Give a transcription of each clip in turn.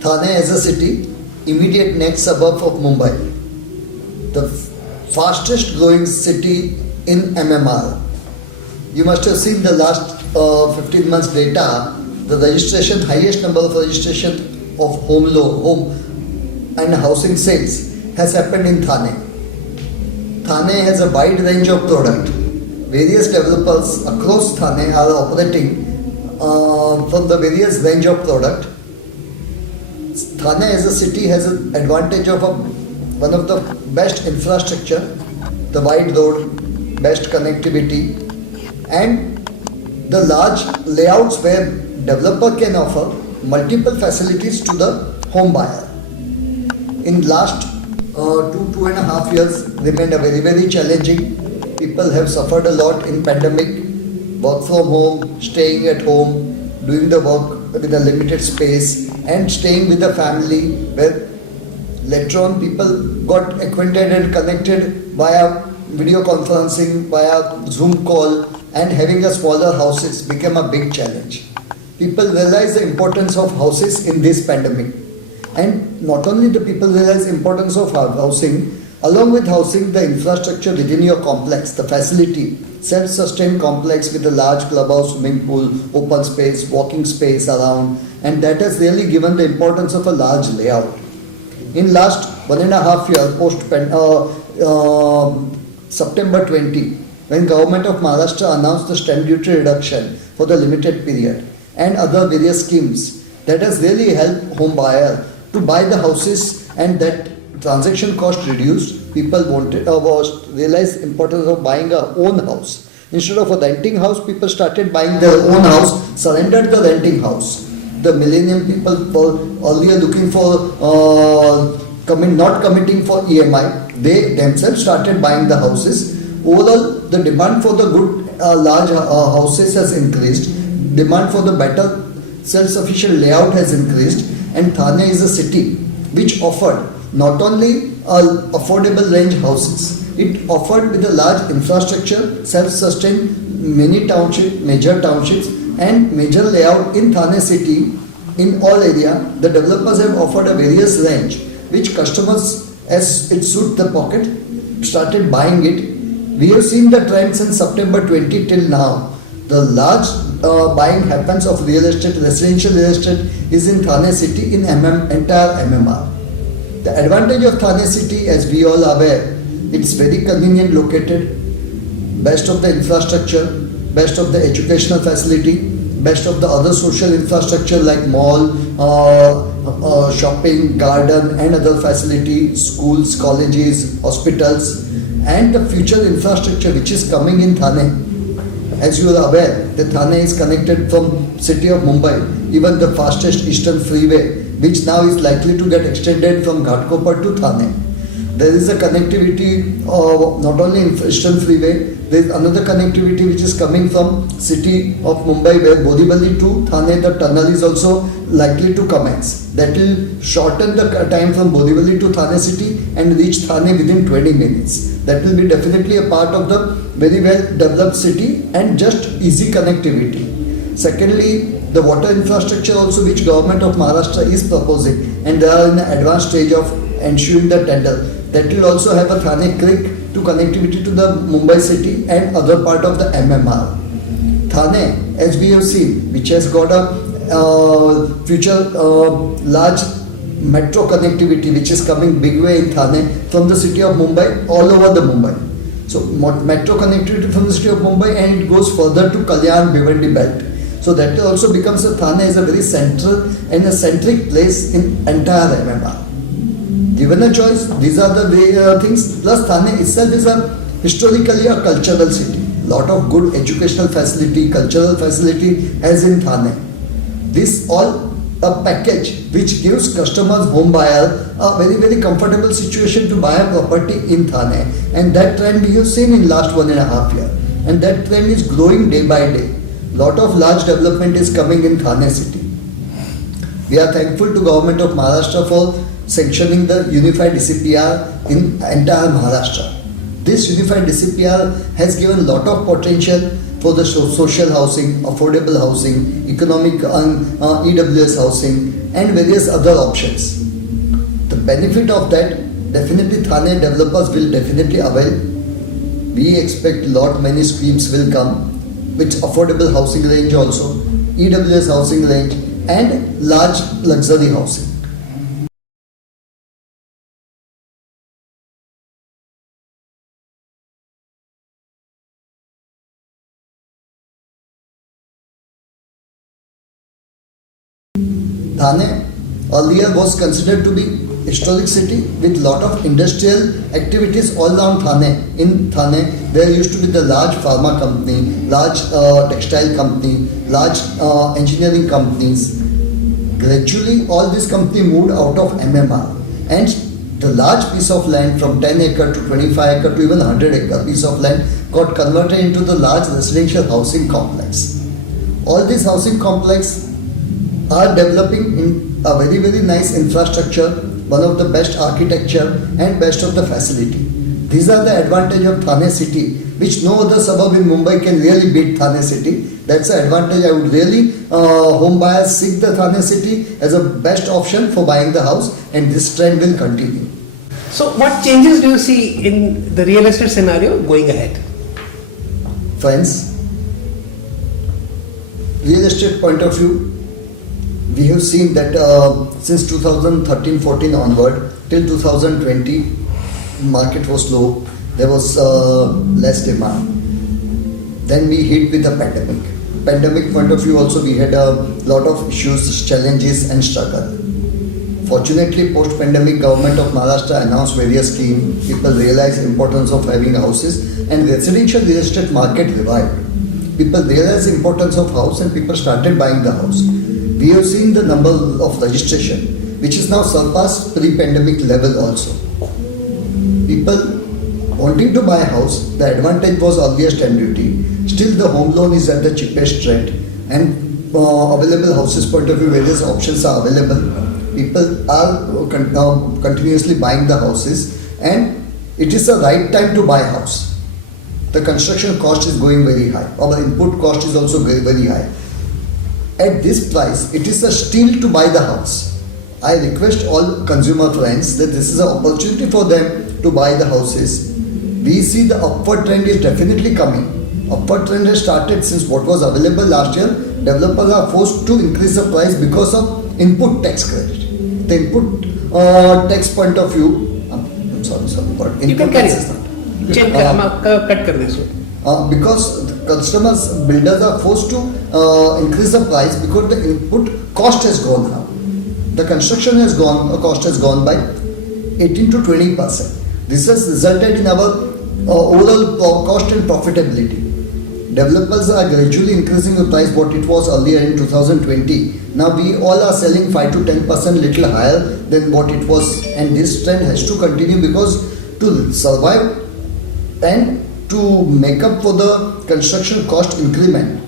Thane as a city, immediate next suburb of Mumbai, the fastest growing city in MMR. You must have seen the last 15 months data, the registration, highest number of registration of home and housing sales has happened in Thane. Thane has a wide range of product. Various developers across Thane are operating from the various range of product. Thane as a city has an advantage of one of the best infrastructure, the wide road, best connectivity, and the large layouts where developer can offer multiple facilities to the home buyer. In last 2.5 years remained a very challenging. People have suffered a lot in pandemic, work from home, staying at home, doing the work with a limited space, and staying with the family, where later on people got acquainted and connected via video conferencing, via Zoom call, and having a smaller houses became a big challenge. People realize the importance of houses in this pandemic. And not only the people realize the importance of housing, along with housing, the infrastructure within your complex, the facility, self-sustained complex with a large clubhouse, swimming pool, open space, walking space around, and that has really given the importance of a large layout. In last 1.5 years, post September 20, when Government of Maharashtra announced the stamp duty reduction for the limited period and other various schemes, that has really helped home buyer to buy the houses, and that transaction cost reduced. People realized importance of buying a own house. Instead of a renting house, people started buying their own house, surrendered the renting house. The millennial people were earlier looking for not committing for EMI. They themselves started buying the houses. Overall, the demand for the good large houses has increased. Demand for the better self-sufficient layout has increased, and Thane is a city which offered not only affordable range houses, it offered with a large infrastructure, self-sustained many townships, major townships, and major layout in Thane city. In all area, the developers have offered a various range which customers, as it suit the pocket, started buying it. We have seen the trend since September 20 till now. The large buying happens of real estate, residential real estate is in Thane city in entire MMR. The advantage of Thane city, as we all are aware, it's very convenient located, best of the infrastructure, best of the educational facility, best of the other social infrastructure like mall, shopping, garden and other facilities, schools, colleges, hospitals, and the future infrastructure which is coming in Thane. As you are aware, the Thane is connected from city of Mumbai, even the fastest eastern freeway, which now is likely to get extended from Ghatkopar to Thane. There is a connectivity not only in eastern freeway, there is another connectivity which is coming from city of Mumbai, where Borivali to Thane, the tunnel is also likely to commence. That will shorten the time from Borivali to Thane city and reach Thane within 20 minutes. That will be definitely a part of the very well developed city and just easy connectivity. Secondly, the water infrastructure also, which Government of Maharashtra is proposing, and they are in the advanced stage of ensuring the tender. That will also have a Thane Creek to connectivity to the Mumbai city and other part of the MMR. Thane, as we have seen, which has got a future large metro connectivity which is coming big way in Thane from the city of Mumbai all over the Mumbai. So metro connectivity from the city of Mumbai, and it goes further to Kalyan Bhiwandi belt. So that also becomes a Thane is a very central and a centric place in entire MMR. Given a choice, these are the things. Plus Thane itself is historically a cultural city. Lot of good educational facility, cultural facility as in Thane. This all a package which gives customers, home buyer, a very comfortable situation to buy a property in Thane, and that trend we have seen in last 1.5 years, and that trend is growing day by day. Lot of large development is coming in Thane city. We are thankful to Government of Maharashtra for sanctioning the unified DCPR in entire Maharashtra. This unified DCPR has given lot of potential for the social housing, affordable housing, economic EWS housing, and various other options. The benefit of that, definitely Thane developers will definitely avail. We expect many schemes will come with affordable housing range also, EWS housing range, and large luxury housing. Thane earlier was considered to be historic city with lot of industrial activities all around Thane. In Thane, there used to be the large pharma company, large textile company, large engineering companies. Gradually, all this company moved out of MMR, and the large piece of land from 10 acre to 25 acre to even 100 acre piece of land got converted into the large residential housing complex. All these housing complex are developing in a very, very nice infrastructure, one of the best architecture and best of the facility. These are the advantage of Thane city, which no other suburb in Mumbai can really beat Thane city. That's the advantage. I would really home buyers seek the Thane city as a best option for buying the house, and this trend will continue. So what changes do you see in the real estate scenario going ahead? Friends, real estate point of view, we have seen that since 2013-14 onward till 2020, market was low, there was less demand. Then we hit with the pandemic. Pandemic point of view also, we had a lot of issues, challenges and struggle. Fortunately, post-pandemic, government of Maharashtra announced various schemes. People realized importance of having houses, and residential real estate market revived. People realized importance of house, and people started buying the house. We have seen the number of registration, which is now surpassed pre-pandemic level also. People wanting to buy a house, the advantage was earlier stamp duty. Still the home loan is at the cheapest rate, and available houses point of view, various options are available. People are continuously buying the houses, and it is the right time to buy a house. The construction cost is going very high. Our input cost is also very, very high. At this price, it is a steal to buy the house. I request all consumer friends that this is an opportunity for them to buy the houses. We see the upward trend is definitely coming. Upward trend has started since what was available last year. Developers are forced to increase the price because of input tax credit. The input tax point of view, I'm sorry, but You can carry this. Cut kar this. Because the customers, builders are forced to increase the price because the input cost has gone up. The construction has gone, cost has gone by 18 to 20%. This has resulted in our overall cost and profitability. Developers are gradually increasing the price what it was earlier in 2020. Now we all are selling 5 to 10% little higher than what it was, and this trend has to continue because to survive and to make up for the construction cost increment,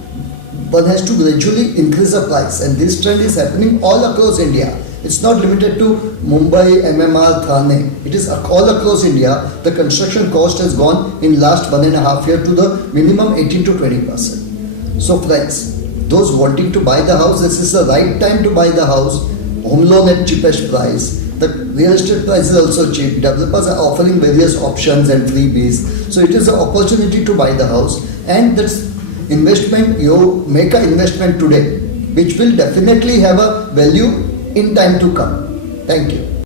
one has to gradually increase the price, and this trend is happening all across India. It's not limited to Mumbai, MMR, Thane. It is all across India. The construction cost has gone in last 1.5 years to the minimum 18 to 20%. So friends, those wanting to buy the house, this is the right time to buy the house. Home loan at cheapest price. The real estate price is also cheap. Developers are offering various options and freebies. So it is an opportunity to buy the house, and that's investment. You make an investment today, which will definitely have a value in time to come. Thank you.